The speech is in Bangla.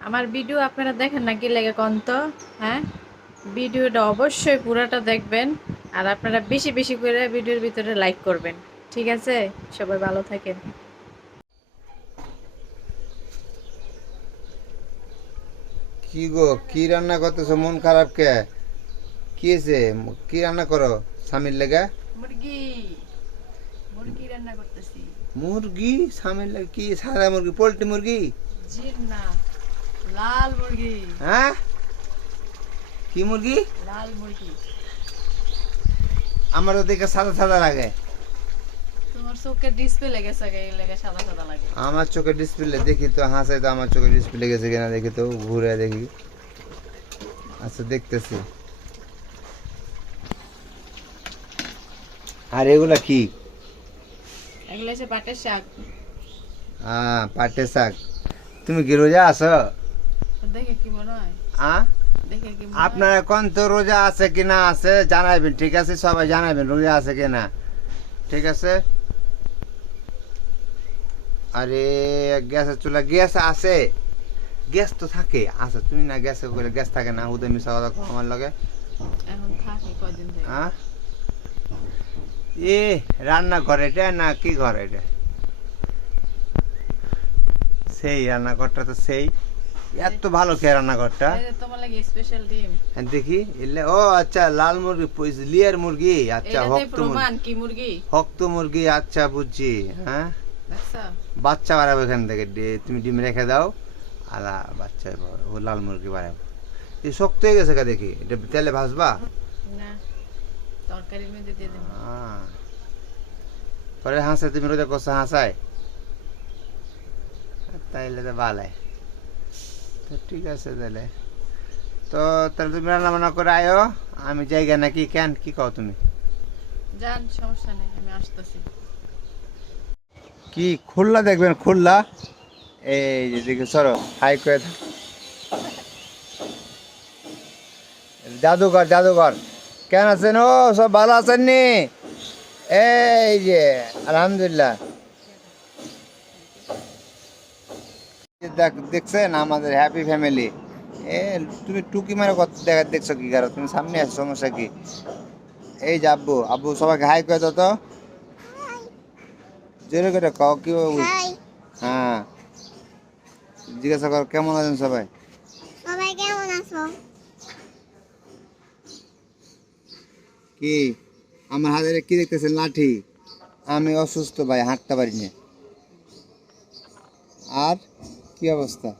আমার ভিডিও আপনারা দেখেন না কি লাগে কন্ত? হ্যাঁ? ভিডিওটা অবশ্যই পুরোটা দেখবেন আর আপনারা বেশি বেশি করে ভিডিওর ভিতরে লাইক করবেন। ঠিক আছে? সবাই ভালো থাকেন। কি গো কি রান্না করতেছো? মন খারাপ কে? কি হয়েছে? কি রান্না করো স্বামীর লেগে? মুরগি। মুরগি রান্না করতেছি। মুরগি? স্বামীর লেগে কি? সাদা মুরগি? পোল্ট্রি মুরগি? জির না লাল মুরগি হ্যাঁ কি মুরগি লাল মুরগি আমার ওদিকে সাদা সাদা লাগে। তোমার চোখে ডিসপ্লে লেগেছে এই লেগে সাদা সাদা লাগে। আমার চোখে ডিসপ্লে দেখি তো হাসাই তো আমার চোখে ডিসপ্লে গেছে কিনা দেখি তো ঘুরে দেখি। আচ্ছা দেখতেছি। আর এগুলা কি? এগুলো হচ্ছে পাটের শাক। হ্যাঁ পাটের শাক। তুমি কি রোজা আছো? আপনার এখন তো রোজা আছে কি না আছে জানাবেন ঠিক আছে? সবাই জানাবেন রোজা আছে কি না ঠিক আছে? আরে গ্যাসের চুলা গ্যাস আছে। গ্যাস তো থাকে আছে। তুমি না গ্যাসে করে গ্যাস থাকে না উদয় মিশা কথা কও আমার লগে। হ্যাঁ এ রান্না ঘর এটা না কি ঘর এটা? সেই রান্নাঘরটা তো সেই। এত ভালো কে রান্নাঘরটা। হ্যাঁ, দেখি। ও আচ্ছা লাল মুরগি লিয়ার মুরগি। আচ্ছা হক্ত মুরগি। হক্ত মুরগি আচ্ছা বুঝছি হ্যাঁ? বাচ্চা বাড়াবো এখান থেকে তুমি ডিম রেখে দাও। আর আ, বাচ্চা ও লাল মুরগি বাড়াবো। এই শক্ত হয়ে গেছে কা দেখি। এটা তেলে ভাজবা? না তরকারির মধ্যে দিয়ে দেবো। পরে হাসে তুমি রোজা কষা হাসায়? তাইলে তো ভালাই। তো ঠিক আছে তাহলে। তো তাহলে তুমি রান্না বান্না করে আয়ো আমি জায়গা নাকি কেন কি কও তুমি? যান সমস্যা নেই আমি আসতেছি। কি খুলনা দেখবেন খুলনা? এই যে দেখে সরো হাই করে। জাদুঘর জাদুঘর। কেন আছেন? ও সব ভালো আছেন নি? এই যে আলহামদুলিল্লাহ এই দেখ- দেখছেন আমাদের হ্যাপি ফ্যামিলি এ তুমি টুকি মারে কত দেখা দেখছ কি কারও? তুমি সামনে আছো সমস্যা কি? এই যে আব্বু আব্বু সবাইকে হাই করে তো। জোরে করে কও কি হ্যাঁ। জিজ্ঞাসা কর কেমন আছেন সবাই? সবাই কেমন আছো? কি? আমার হাতে কি দেখতেছেন লাঠি? আমি অসুস্থ ভাই হাঁটতে পারি না আর? কি অবস্থা?